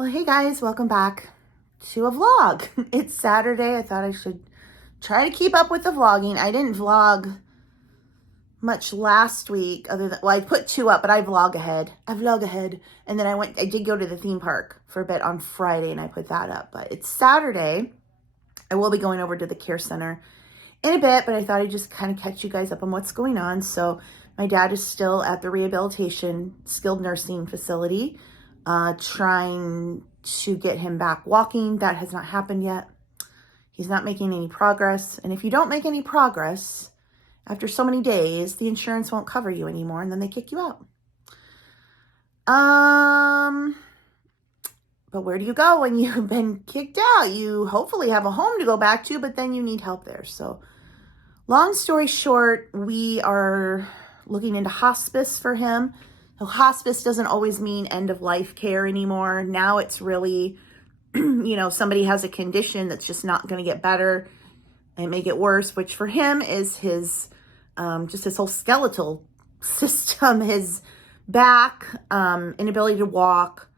Well, hey guys, welcome back to a vlog. It's Saturday. I thought I should try to keep up with the vlogging. I didn't vlog much last week other than, well, I put 2 up, but I vlog ahead. And then I did go to the theme park for a bit on Friday and I put that up, but it's Saturday. I will be going over to the care center in a bit, but I thought I'd just kind of catch you guys up on what's going on. So my dad is still at the rehabilitation skilled nursing facility, trying to get him back walking. That has not happened yet. He's not making any progress. And if you don't make any progress after so many days, the insurance won't cover you anymore and then they kick you out. But where do you go when you've been kicked out? You hopefully have a home to go back to, but then you need help there. So long story short, we are looking into hospice for him. So hospice doesn't always mean end of life care anymore. Now it's really, somebody has a condition that's just not going to get better and may get worse, which for him is his, just his whole skeletal system, his back, inability to walk,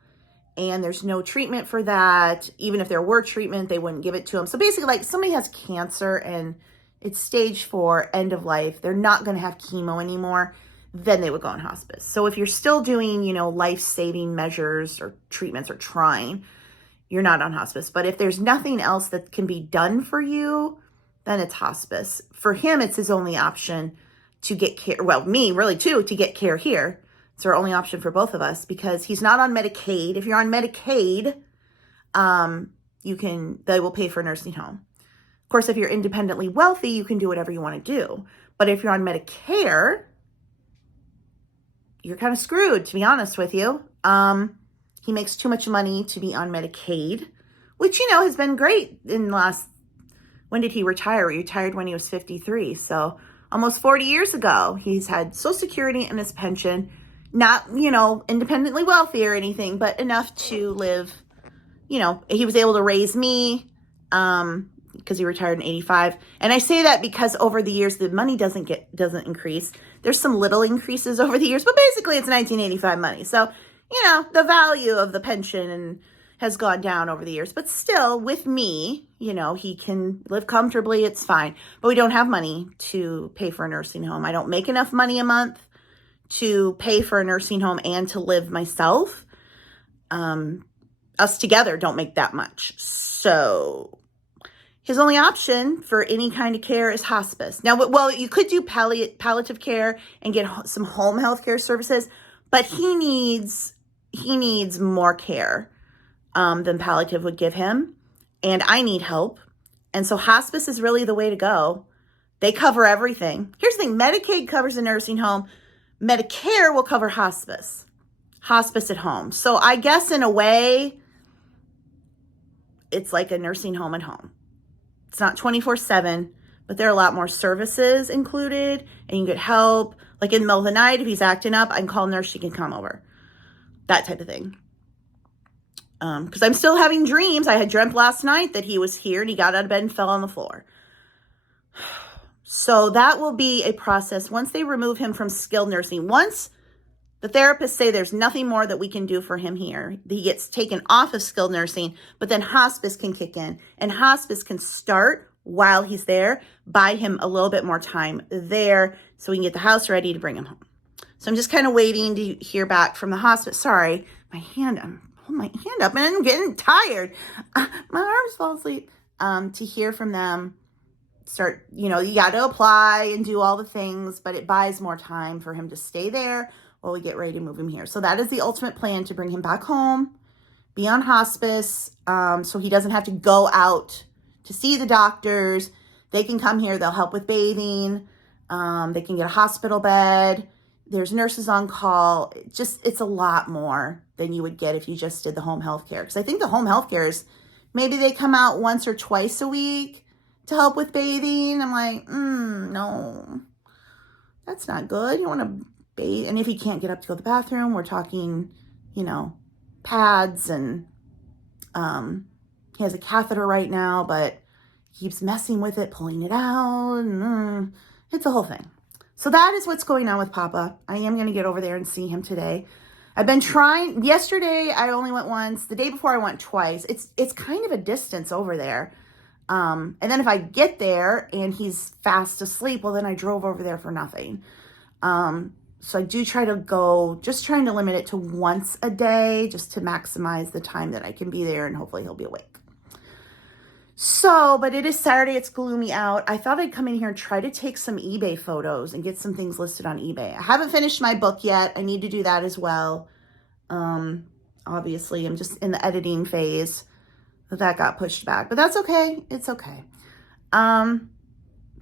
and there's no treatment for that. Even if there were treatment, they wouldn't give it to him. So basically, like somebody has cancer and it's stage 4, end of life, they're not going to have chemo anymore, then they would go on hospice. So if you're still doing, life-saving measures or treatments or trying, you're not on hospice. But if there's nothing else that can be done for you, then it's hospice. For him, it's his only option to get care. Well, me really too, to get care here. It's our only option for both of us because he's not on Medicaid. If you're on Medicaid, they will pay for a nursing home. Of course, if you're independently wealthy, you can do whatever you want to do. But if you're on Medicare, you're kind of screwed, to be honest with you. He makes too much money to be on Medicaid, which, has been great in the last, when did he retire? He retired when he was 53. So almost 40 years ago, he's had Social Security and his pension, not, independently wealthy or anything, but enough to live, he was able to raise me, because he retired in 85. And I say that because over the years, the money doesn't increase. There's some little increases over the years, but basically it's 1985 money. So, the value of the pension has gone down over the years, but still with me, he can live comfortably. It's fine, but we don't have money to pay for a nursing home. I don't make enough money a month to pay for a nursing home and to live myself. Us together don't make that much. So his only option for any kind of care is hospice. Now, well, you could do palliative care and get some home health care services, but he needs more care than palliative would give him, and I need help. And so hospice is really the way to go. They cover everything. Here's the thing. Medicaid covers a nursing home. Medicare will cover hospice at home. So I guess in a way, it's like a nursing home at home. It's not 24/7, but there are a lot more services included, and you can get help. Like in the middle of the night, if he's acting up, I can call a nurse, she can come over. That type of thing. Because I'm still having dreams. I had dreamt last night that he was here and he got out of bed and fell on the floor. So that will be a process once they remove him from skilled nursing. Once the therapists say there's nothing more that we can do for him here, he gets taken off of skilled nursing, but then hospice can kick in. And hospice can start while he's there, buy him a little bit more time there so we can get the house ready to bring him home. So I'm just kind of waiting to hear back from the hospice. Sorry, I'm holding my hand up and I'm getting tired. My arms fall asleep. To hear from them. Start, you got to apply and do all the things, but it buys more time for him to stay there while we get ready to move him here. So that is the ultimate plan, to bring him back home, be on hospice, so he doesn't have to go out to see the doctors. They can come here. They'll help with bathing. They can get a hospital bed. There's nurses on call. It's a lot more than you would get if you just did the home health care. Because I think the home health care is, maybe they come out once or twice a week to help with bathing. I'm like, no, that's not good. You want to bathe. And if he can't get up to go to the bathroom, we're talking, pads, and he has a catheter right now, but he keeps messing with it, pulling it out. And, it's a whole thing. So that is what's going on with Papa. I am going to get over there and see him today. I've been trying. Yesterday, I only went once. The day before, I went twice. It's kind of a distance over there. And then if I get there and he's fast asleep, well, then I drove over there for nothing. So I do try to go, just trying to limit it to once a day, just to maximize the time that I can be there, and hopefully he'll be awake. So, but it is Saturday. It's gloomy out. I thought I'd come in here and try to take some eBay photos and get some things listed on eBay. I haven't finished my book yet. I need to do that as well. Obviously, I'm just in the editing phase. That got pushed back, but that's okay. It's okay. But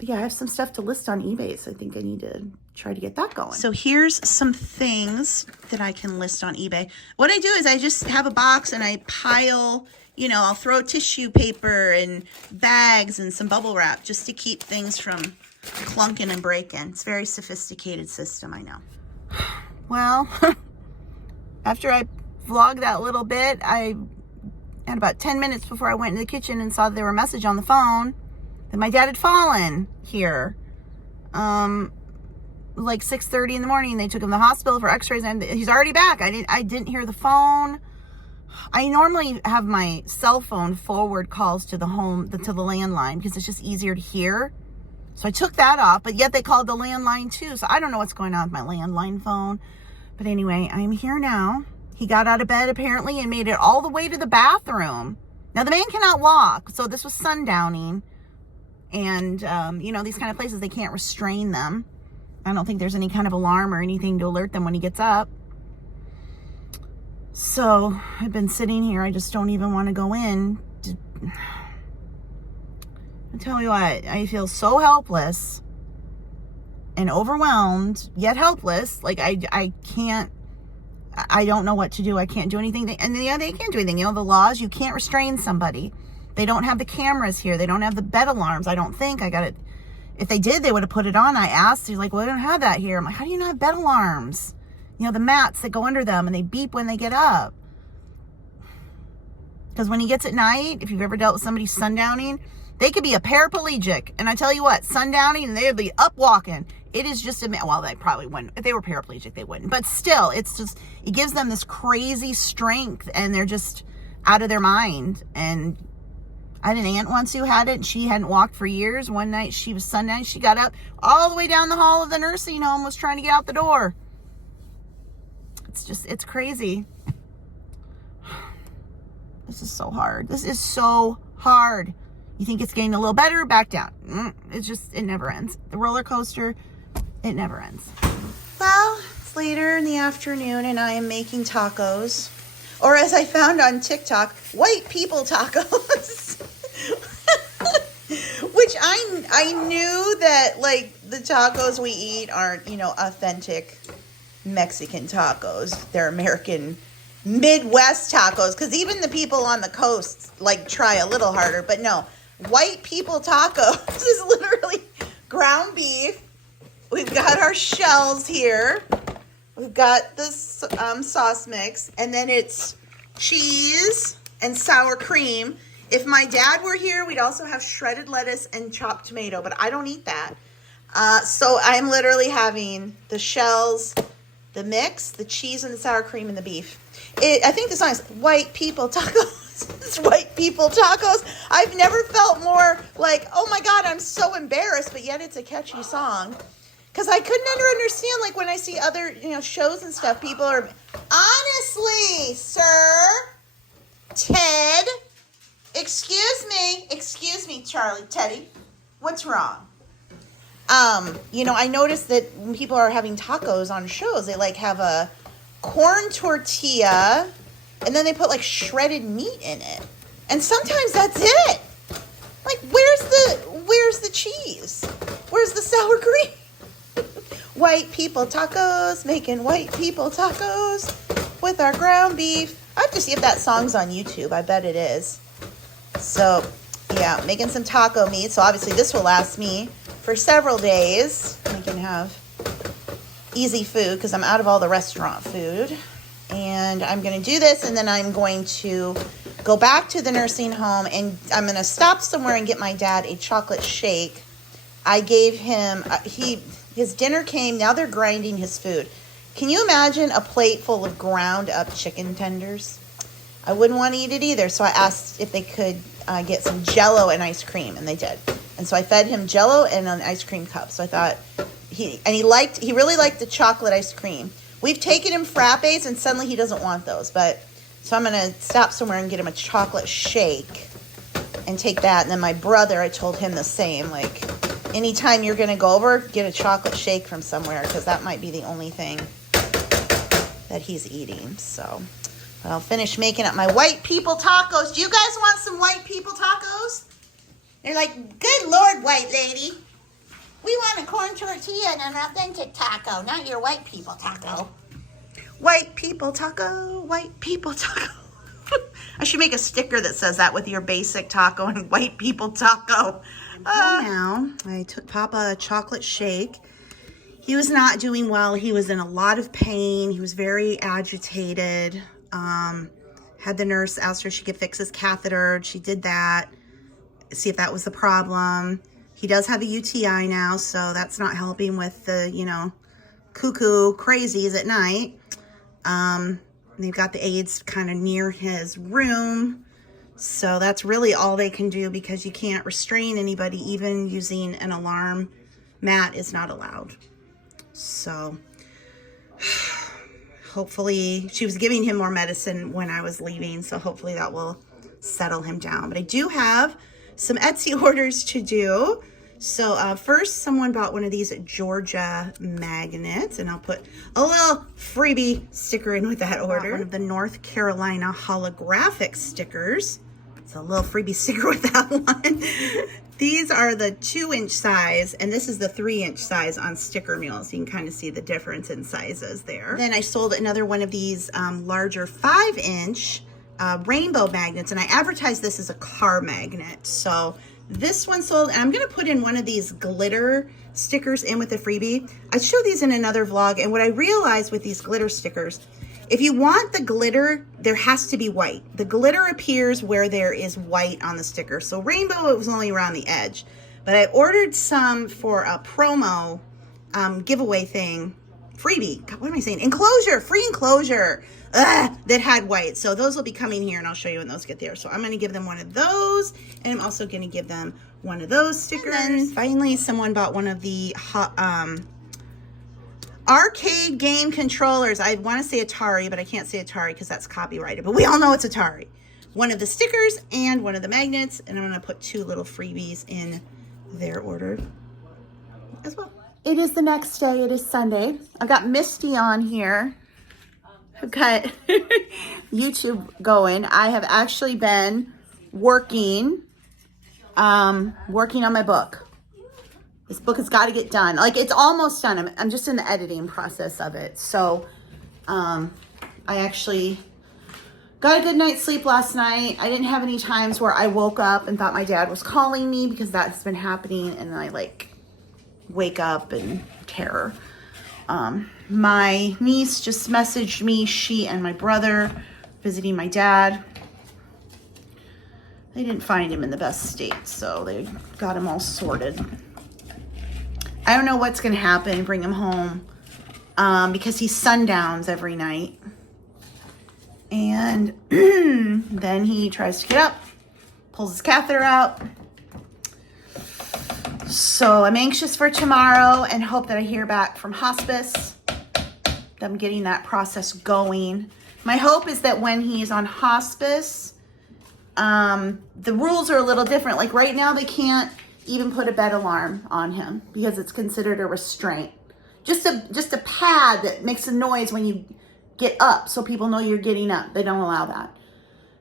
yeah, I have some stuff to list on eBay, so I think I need to try to get that going. So here's some things that I can list on eBay. What I do is I just have a box and I pile, you know, I'll throw tissue paper and bags and some bubble wrap just to keep things from clunking and breaking. It's a very sophisticated system, I know. Well, after I vlogged that little bit, I had about 10 minutes before I went into the kitchen and saw there were a message on the phone that my dad had fallen here. Like 6:30 in the morning. They took him to the hospital for x-rays, and he's already back. I didn't hear the phone. I normally have my cell phone forward calls to the landline because it's just easier to hear. So I took that off, but yet they called the landline too. So I don't know what's going on with my landline phone. But anyway, I'm here now. He got out of bed apparently and made it all the way to the bathroom. Now the man cannot walk, so this was sundowning. And, you know, these kind of places, they can't restrain them. I don't think there's any kind of alarm or anything to alert them when he gets up. So I've been sitting here. I just don't even want to go in. I tell you what, I feel so helpless and overwhelmed, yet helpless. Like I don't know what to do. I can't do anything. And they can't do anything. You know, the laws, you can't restrain somebody. They don't have the cameras here. They don't have the bed alarms. I don't think. I got it. If they did, they would have put it on. I asked. He's like, well, I don't have that here. I'm like, how do you not have bed alarms? You know, the mats that go under them and they beep when they get up. Because when he gets at night, if you've ever dealt with somebody sundowning, they could be a paraplegic. And I tell you what, sundowning and they'd be up walking. It is just well, they probably wouldn't. If they were paraplegic, they wouldn't. But still, it's just, it gives them this crazy strength and they're just out of their mind. And I had an aunt once who had it, and she hadn't walked for years. One night she was sundown. She got up all the way down the hall of the nursing home, was trying to get out the door. It's crazy. This is so hard. This is so hard. You think it's getting a little better, back down. It never ends. The roller coaster, it never ends. Well, it's later in the afternoon, and I am making tacos. Or as I found on TikTok, white people tacos. Which I knew that, like, the tacos we eat aren't, you know, authentic Mexican tacos. They're American Midwest tacos. Because even the people on the coast, like, try a little harder. But no, white people tacos is literally ground beef. We've got our shells here. We've got this sauce mix, and then it's cheese and sour cream. If my dad were here, we'd also have shredded lettuce and chopped tomato, but I don't eat that. So I'm literally having the shells, the mix, the cheese and the sour cream and the beef. I think the song is White People Tacos. It's White People Tacos. I've never felt more like, oh my God, I'm so embarrassed, but yet it's a catchy song. Because I couldn't understand, like, when I see other, you know, shows and stuff, people are, honestly, sir, Ted, excuse me, Charlie, Teddy, what's wrong? You know, I noticed that when people are having tacos on shows, they, like, have a corn tortilla, and then they put, like, shredded meat in it. And sometimes that's it. Like, where's the cheese? Where's the sour cream? White people tacos, making white people tacos with our ground beef. I have to see if that song's on YouTube. I bet it is. So, yeah, making some taco meat. So, obviously, this will last me for several days. I can have easy food because I'm out of all the restaurant food. And I'm going to do this, and then I'm going to go back to the nursing home, and I'm going to stop somewhere and get my dad a chocolate shake. I gave him, his dinner came, now they're grinding his food. Can you imagine a plate full of ground up chicken tenders? I wouldn't want to eat it either, so I asked if they could get some Jell-O and ice cream, and they did. And so I fed him Jell-O and an ice cream cup. So I thought he really liked the chocolate ice cream. We've taken him frappes, and suddenly he doesn't want those. So I'm gonna stop somewhere and get him a chocolate shake and take that. And then my brother, I told him the same. Like, anytime you're gonna go over, get a chocolate shake from somewhere, because that might be the only thing that he's eating. So I'll finish making up my white people tacos. Do you guys want some white people tacos? They're like, good Lord, white lady. We want a corn tortilla and an authentic taco, not your white people taco. White people taco, white people taco. I should make a sticker that says that with your basic taco and white people taco. Now, I took Papa a chocolate shake. He was not doing well. He was in a lot of pain. He was very agitated. Had the nurse ask her if she could fix his catheter. She did that, see if that was the problem. He does have a UTI now, so that's not helping with the, cuckoo crazies at night. They've got the aides kind of near his room. So that's really all they can do, because you can't restrain anybody. Even using an alarm mat is not allowed. So hopefully, she was giving him more medicine when I was leaving, so hopefully that will settle him down. But I do have some Etsy orders to do. So first, someone bought one of these Georgia magnets, and I'll put a little freebie sticker in with that order. One of the North Carolina holographic stickers. It's a little freebie sticker with that one. These are the 2-inch size, and this is the 3-inch size on Sticker Mule, so you can kind of see the difference in sizes there. Then I sold another one of these larger 5-inch rainbow magnets, and I advertised this as a car magnet. So this one sold, and I'm going to put in one of these glitter stickers in with the freebie. I showed these in another vlog, and what I realized with these glitter stickers, if you want the glitter, there has to be white. The glitter appears where there is white on the sticker. So rainbow, it was only around the edge. But I ordered some for a promo giveaway thing. Freebie. God, what am I saying? Enclosure. Free enclosure. That had white. So those will be coming here, and I'll show you when those get there. So I'm going to give them one of those. And I'm also going to give them one of those stickers. And then finally, someone bought one of the arcade game controllers. I want to say Atari, but I can't say Atari because that's copyrighted. But we all know it's Atari. One of the stickers and one of the magnets. And I'm going to put 2 little freebies in their order as well. It is the next day. It is Sunday. I've got Misty on here. I've got YouTube going. I have actually been working on my book. This book has got to get done. Like, it's almost done. I'm just in the editing process of it. So, I actually got a good night's sleep last night. I didn't have any times where I woke up and thought my dad was calling me, because that's been happening. And I wake up in terror. My niece just messaged me. She and my brother visiting my dad. They didn't find him in the best state, so they got him all sorted. I don't know what's going to happen, bring him home, because he sundowns every night. And then he tries to get up, pulls his catheter out. So I'm anxious for tomorrow and hope that I hear back from Hospice, them getting that process going. My hope is that when he's on Hospice, the rules are a little different. Like right now, they can't even put a bed alarm on him because it's considered a restraint. Just a pad that makes a noise when you get up so people know you're getting up. They don't allow that.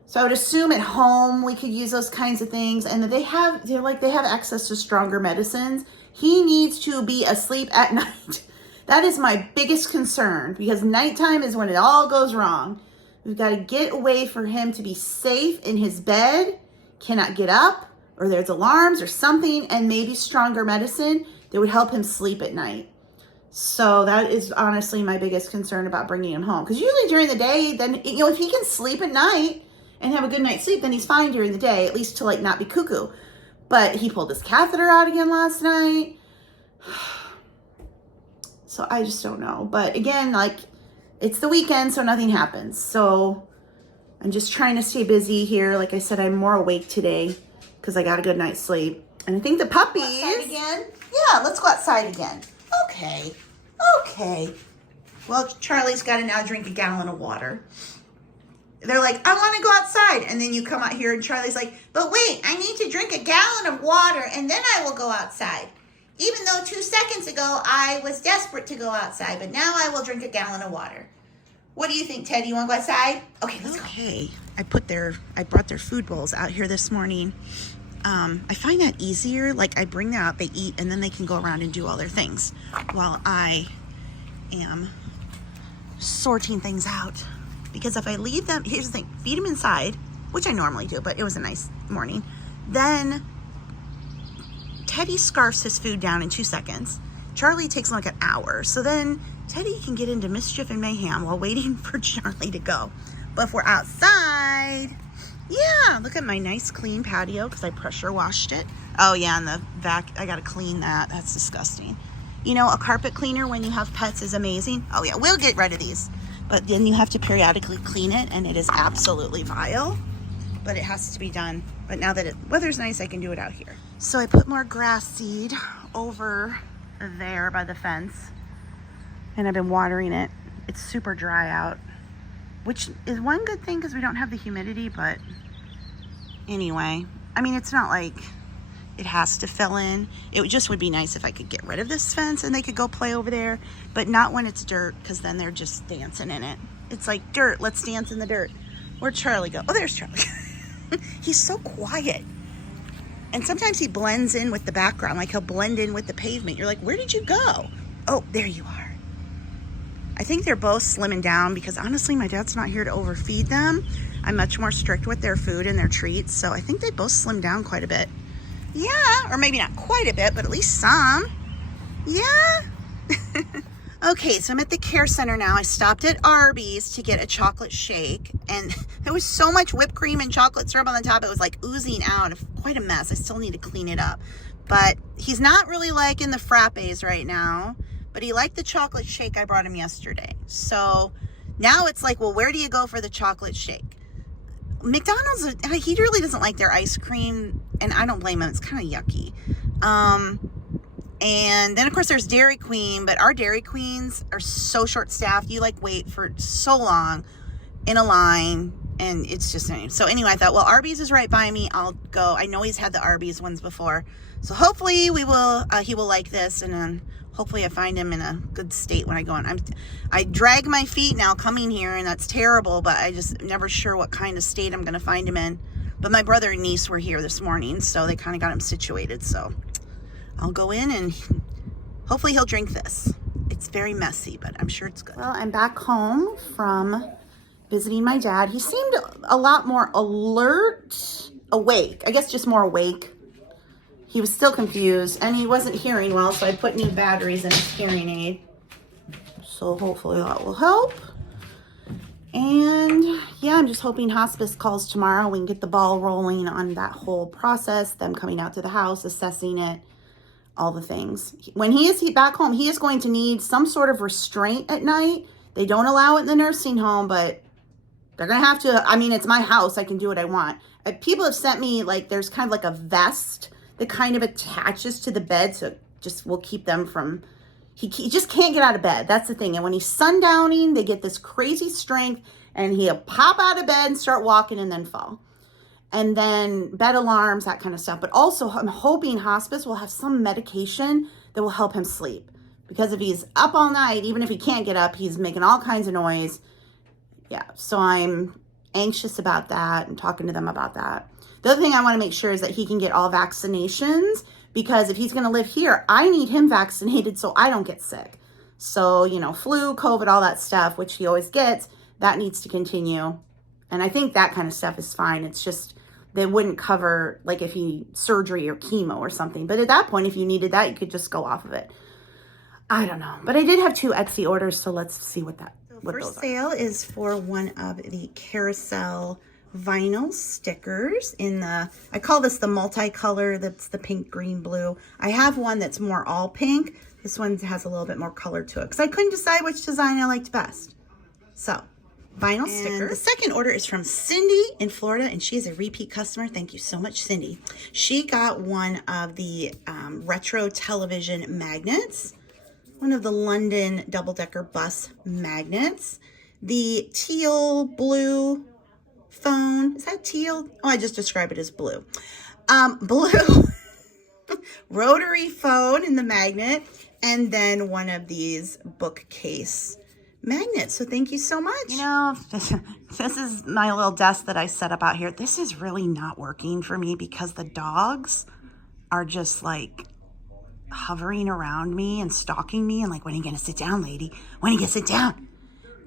So I would assume at home we could use those kinds of things, and that they have access to stronger medicines. He needs to be asleep at night. That is my biggest concern, because nighttime is when it all goes wrong. We've got to get a way for him to be safe in his bed, cannot get up, or there's alarms or something, and maybe stronger medicine that would help him sleep at night. So that is honestly my biggest concern about bringing him home. Because usually during the day, then, if he can sleep at night and have a good night's sleep, then he's fine during the day, at least to not be cuckoo. But he pulled his catheter out again last night. So I just don't know. But again, like, it's the weekend, so nothing happens. So I'm just trying to stay busy here. Like I said, I'm more awake today because I got a good night's sleep. And I think the puppies... Outside again? Yeah, let's go outside again. Okay. Okay. Well, Charlie's got to now drink a gallon of water. They're like, I want to go outside. And then you come out here and Charlie's like, but wait, I need to drink a gallon of water and then I will go outside. Even though 2 seconds ago I was desperate to go outside, but now I will drink a gallon of water. What do you think, Ted? You want to go outside? Okay, let's go. Okay, I brought their food bowls out here this morning. I find that easier. Like, I bring them out, they eat, and then they can go around and do all their things while I am sorting things out. Because if I leave them, here's the thing, feed them inside, which I normally do, but it was a nice morning. Then Teddy scarfs his food down in 2 seconds. Charlie takes like an hour. So then Teddy can get into mischief and mayhem while waiting for Charlie to go. But if we're outside, yeah, look at my nice clean patio because I pressure washed it. Oh yeah, and the vac, I gotta clean that. That's disgusting. You know, a carpet cleaner when you have pets is amazing. Oh yeah, we'll get rid of these. But then you have to periodically clean it, and it is absolutely vile. But it has to be done. But now that the weather's nice, I can do it out here. So I put more grass seed over there by the fence. And I've been watering it. It's super dry out. Which is one good thing because we don't have the humidity, but anyway. I mean, it's not like it has to fill in. It just would be nice if I could get rid of this fence and they could go play over there, but not when it's dirt because then they're just dancing in it. It's like dirt, let's dance in the dirt. Where'd Charlie go? Oh, there's Charlie. He's so quiet. And sometimes he blends in with the background, like he'll blend in with the pavement. You're like, where did you go? Oh, there you are. I think they're both slimming down because honestly, my dad's not here to overfeed them. I'm much more strict with their food and their treats, so I think they both slimmed down quite a bit. Yeah, or maybe not quite a bit, but at least some. Yeah. Okay, so I'm at the care center now. I stopped at Arby's to get a chocolate shake, and there was so much whipped cream and chocolate syrup on the top. It was like oozing out. Quite a mess. I still need to clean it up. But he's not really liking the frappes right now, but he liked the chocolate shake I brought him yesterday. So now it's like, well, where do you go for the chocolate shake? McDonald's, he really doesn't like their ice cream, and I don't blame him. It's kind of yucky. And then, of course, there's Dairy Queen, but our Dairy Queens are so short-staffed. You, like, wait for so long in a line, and it's just... So, anyway, I thought, well, Arby's is right by me. I'll go. I know he's had the Arby's ones before. So, hopefully, he will like this, and then hopefully I find him in a good state when I go in. I drag my feet now coming here, and that's terrible, but I just never sure what kind of state I'm going to find him in. But my brother and niece were here this morning, so they kind of got him situated, so... I'll go in and hopefully he'll drink this. It's very messy, but I'm sure it's good. Well, I'm back home from visiting my dad. He seemed a lot more alert, awake. I guess just more awake. He was still confused and he wasn't hearing well, so I put new batteries in his hearing aid. So hopefully that will help. And yeah, I'm just hoping hospice calls tomorrow. We can get the ball rolling on that whole process, them coming out to the house, assessing it. All the things. When he is back home, he is going to need some sort of restraint at night. They don't allow it in the nursing home, but they're going to have to. I mean, it's my house. I can do what I want. People have sent me, like, there's kind of like a vest that kind of attaches to the bed, so it just will keep them from, he just can't get out of bed. That's the thing. And when he's sundowning, they get this crazy strength, and he'll pop out of bed and start walking and then fall. And then bed alarms, that kind of stuff. But also, I'm hoping hospice will have some medication that will help him sleep. Because if he's up all night, even if he can't get up, he's making all kinds of noise. Yeah, so I'm anxious about that and talking to them about that. The other thing I want to make sure is that he can get all vaccinations. Because if he's going to live here, I need him vaccinated so I don't get sick. So, you know, flu, COVID, all that stuff, which he always gets, that needs to continue. And I think that kind of stuff is fine. It's just... they wouldn't cover, like, if he surgery or chemo or something. But at that point, if you needed that, you could just go off of it. I don't know. But I did have 2 Etsy orders, so let's see what that. So first sale is for one of the carousel vinyl stickers in the, I call this the multicolor. That's the pink, green, blue. I have one that's more all pink, This one has a little bit more color to it because I couldn't decide which design I liked best. So, vinyl sticker. The second order is from Cindy in Florida, and she is a repeat customer. Thank you so much, Cindy. She got one of the retro television magnets, one of the London double-decker bus magnets, the teal blue phone. Is that teal? Oh, I just described it as blue. Blue rotary phone in the magnet, and then one of these bookcase magnets. So thank you so much. You know, this is my little desk that I set up out here. This is really not working for me because the dogs are just like hovering around me and stalking me and like, when are you gonna sit down, lady? When are you gonna sit down?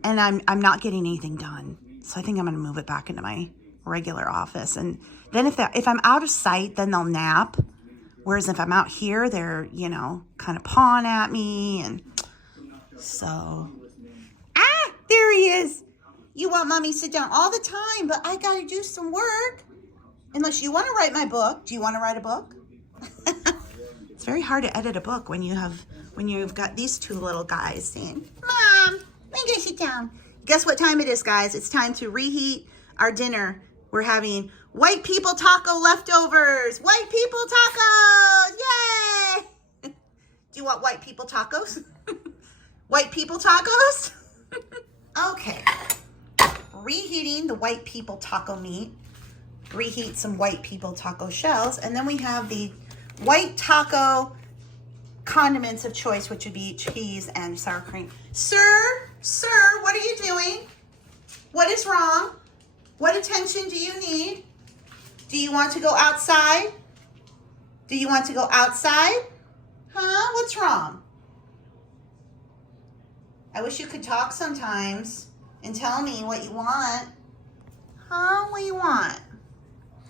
And I'm not getting anything done. So I think I'm gonna move it back into my regular office. And then if I'm out of sight, then they'll nap. Whereas if I'm out here, they're, you know, kind of pawing at me. And so, there he is. You want mommy to sit down all the time, but I got to do some work. Unless you want to write my book. Do you want to write a book? It's very hard to edit a book when you've got these two little guys saying, Mom, when can I sit down? Guess what time it is, guys? It's time to reheat our dinner. We're having white people taco leftovers. White people tacos. Yay! Do you want white people tacos? White people tacos? Okay. Reheating the white people taco meat. Reheat some white people taco shells. And then we have the white taco condiments of choice, which would be cheese and sour cream. Sir, what are you doing? What is wrong? What attention do you need? Do you want to go outside? Do you want to go outside? Huh? What's wrong? I wish you could talk sometimes and tell me what you want. Huh? What do you want?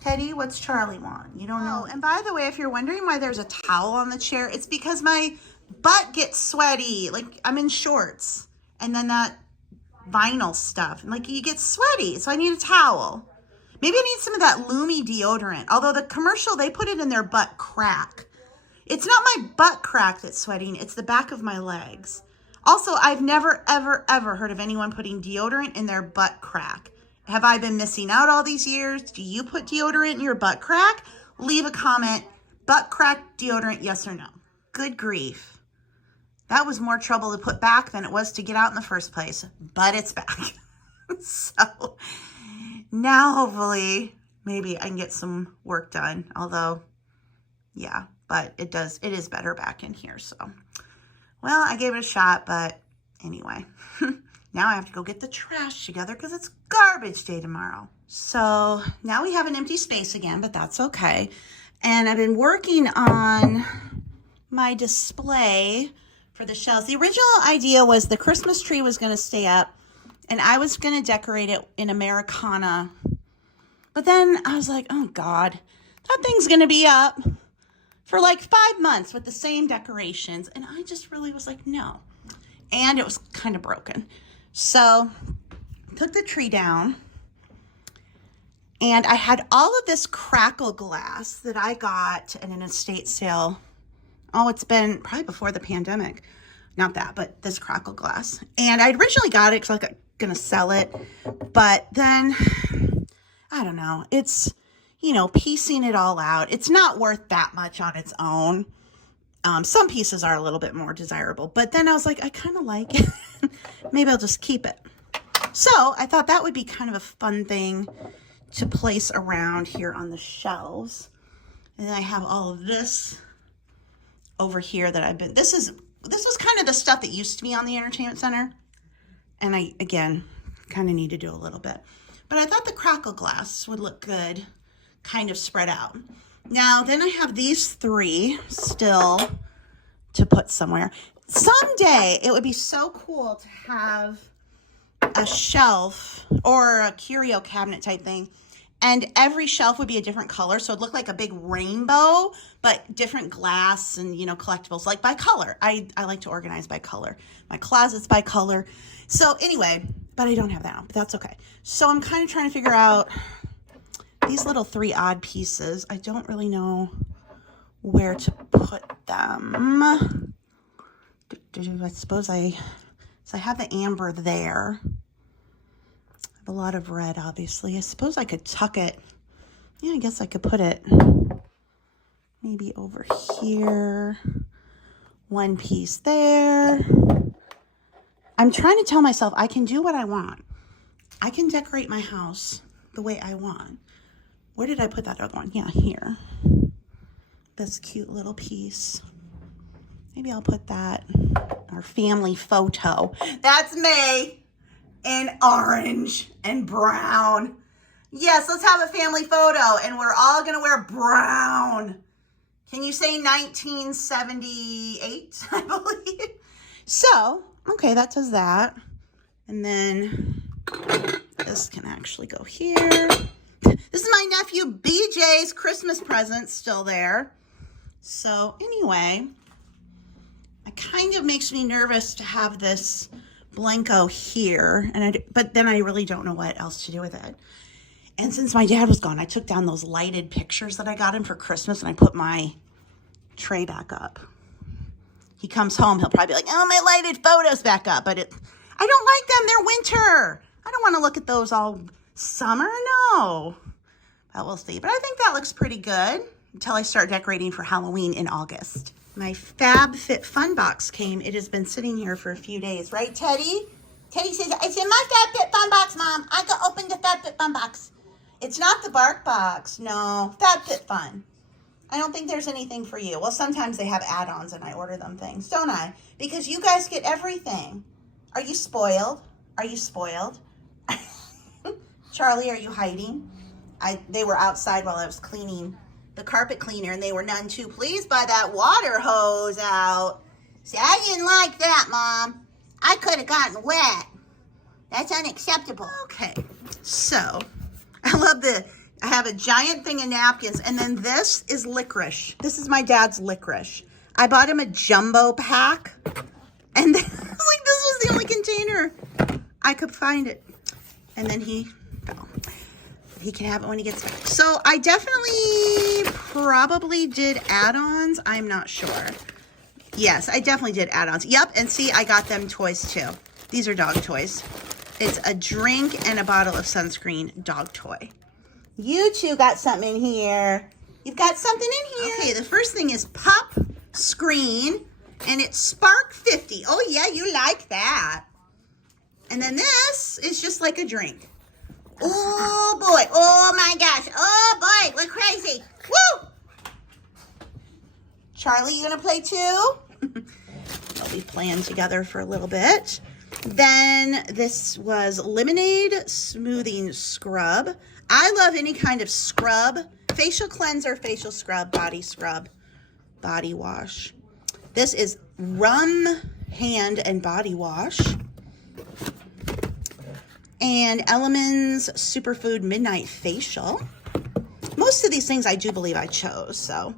Teddy, what's Charlie want? You don't know. And by the way, if you're wondering why there's a towel on the chair, it's because my butt gets sweaty. Like, I'm in shorts. And then that vinyl stuff. And like, you get sweaty. So I need a towel. Maybe I need some of that Lumi deodorant. Although the commercial, they put it in their butt crack. It's not my butt crack that's sweating. It's the back of my legs. Also, I've never, ever, ever heard of anyone putting deodorant in their butt crack. Have I been missing out all these years? Do you put deodorant in your butt crack? Leave a comment. Butt crack deodorant, yes or no? Good grief. That was more trouble to put back than it was to get out in the first place. But it's back. So now hopefully maybe I can get some work done. Although, yeah, but it is better back in here. So, well, I gave it a shot, but anyway. Now I have to go get the trash together because it's garbage day tomorrow. So now we have an empty space again, but that's okay. And I've been working on my display for the shelves. The original idea was the Christmas tree was going to stay up and I was going to decorate it in Americana. But then I was like, oh God, that thing's going to be up for like 5 months with the same decorations. And I just really was like, no. And it was kind of broken. So took the tree down and I had all of this crackle glass that I got at an estate sale. Oh, it's been probably before the pandemic. Not that, but this crackle glass. And I originally got it because I was going to sell it. But then, I don't know. It's, you know, piecing it all out. It's not worth that much on its own. Some pieces are a little bit more desirable, but then I was like, I kind of like it. Maybe I'll just keep it. So I thought that would be kind of a fun thing to place around here on the shelves. And then I have all of this over here that this was kind of the stuff that used to be on the entertainment center. And I, again, kind of need to do a little bit. But I thought the crackle glass would look good, kind of spread out. Now, then I have these three still to put somewhere. Someday, it would be so cool to have a shelf or a curio cabinet type thing, and every shelf would be a different color, so it'd look like a big rainbow, but different glass and, you know, collectibles, like by color. I like to organize by color. My closet's by color. So anyway, but I don't have that, but that's okay. So I'm kind of trying to figure out these little three odd pieces. I don't really know where to put them. I suppose so I have the amber there. I have a lot of red, obviously. I suppose I could tuck it. Yeah, I guess I could put it maybe over here. One piece there. I'm trying to tell myself I can do what I want. I can decorate my house the way I want. Where did I put that other one? Yeah, here. This cute little piece. Maybe I'll put that, our family photo. That's me in orange and brown. Yes, let's have a family photo and we're all gonna wear brown. Can you say 1978, I believe? So, okay, that does that. And then this can actually go here. This is my nephew BJ's Christmas present still there. So anyway, it kind of makes me nervous to have this Blanco here, but then I really don't know what else to do with it. And since my dad was gone, I took down those lighted pictures that I got him for Christmas and I put my tray back up. He comes home, he'll probably be like, oh, my lighted photos back up, but I don't like them, they're winter. I don't want to look at those all summer, no. But we'll see. But I think that looks pretty good until I start decorating for Halloween in August. My FabFitFun box came. It has been sitting here for a few days. Right, Teddy? Teddy says, it's in my FabFitFun box, Mom. I go open the FabFitFun box. It's not the bark box. No, FabFitFun. I don't think there's anything for you. Well, sometimes they have add-ons and I order them things, don't I? Because you guys get everything. Are you spoiled? Are you spoiled? Charlie, are you hiding? They were outside while I was cleaning the carpet cleaner, and they were none too pleased by that water hose out. See, I didn't like that, Mom. I could have gotten wet. That's unacceptable. Okay, so I have a giant thing of napkins, and then this is licorice. This is my dad's licorice. I bought him a jumbo pack, and this was the only container I could find it. And then he can have it when he gets back. So I definitely probably did add-ons. I'm not sure. Yes, I definitely did add-ons. Yep, and see, I got them toys too. These are dog toys. It's a drink and a bottle of sunscreen dog toy. You two got something in here. You've got something in here. Okay, the first thing is Pop Screen, and it's Spark 50. Oh yeah, you like that. And then this is just like a drink. Oh boy, oh my gosh, oh boy, we're crazy. Woo! Charlie, you gonna play too? They'll be playing together for a little bit. Then this was Lemonade Smoothing Scrub. I love any kind of scrub, facial cleanser, facial scrub, body wash. This is Rum Hand and Body Wash. And Elements Superfood Midnight Facial. Most of these things I do believe I chose. So,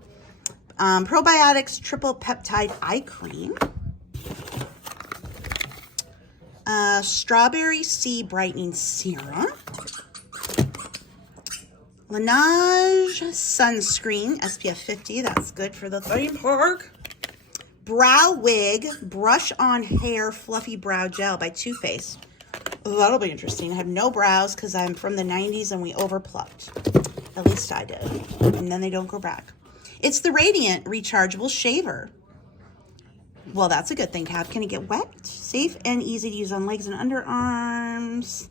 Probiotics Triple Peptide Eye Cream. Strawberry Sea Brightening Serum. Laneige Sunscreen SPF 50. That's good for the theme park. Brow Wig Brush On Hair Fluffy Brow Gel by Too Faced. Oh, that'll be interesting. I have no brows because I'm from the 90s and we overplucked. At least I did. And then they don't grow back. It's the Radiant Rechargeable Shaver. Well, that's a good thing to have. Can it get wet? Safe and easy to use on legs and underarms.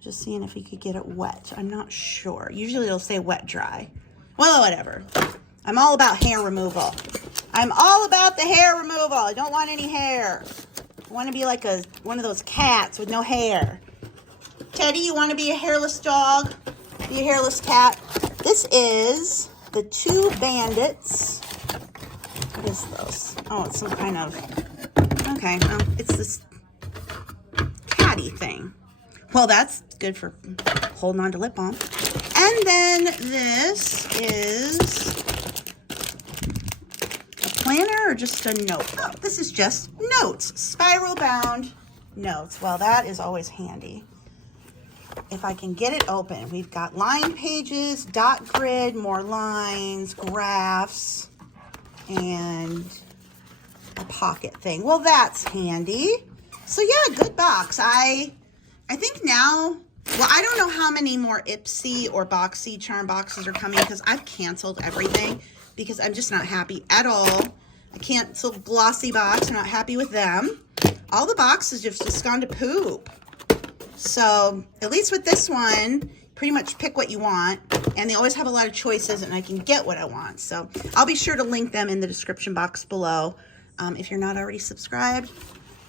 Just seeing if we could get it wet. I'm not sure. Usually it'll say wet dry. Well, whatever. I'm all about hair removal. I'm all about the hair removal. I don't want any hair. I want to be like one of those cats with no hair. Teddy, you want to be a hairless dog? Be a hairless cat? This is the Two Bandits. What is this? Oh, it's some kind of... Okay, well, it's this catty thing. Well, that's good for holding on to lip balm. And then this is a planner or just a notebook? This is just notes, spiral bound notes. Well, that is always handy. If I can get it open, we've got line pages, dot grid, more lines, graphs, and a pocket thing. Well, that's handy. So yeah, good box. I think now, well, I don't know how many more Ipsy or Boxy charm boxes are coming because I've canceled everything because I'm just not happy at all. I canceled Glossy Box. I'm not happy with them. All the boxes have just gone to poop. So at least with this one, pretty much pick what you want, and they always have a lot of choices, and I can get what I want. So I'll be sure to link them in the description box below if you're not already subscribed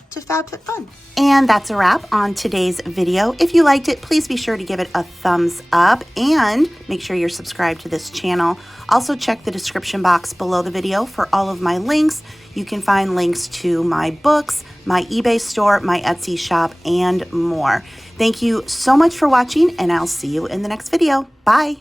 to FabFitFun. And that's a wrap on today's video. If you liked it, please be sure to give it a thumbs up and make sure you're subscribed to this channel. Also check the description box below the video for all of my links. You can find links to my books, my eBay store, my Etsy shop, and more. Thank you so much for watching, and I'll see you in the next video. Bye.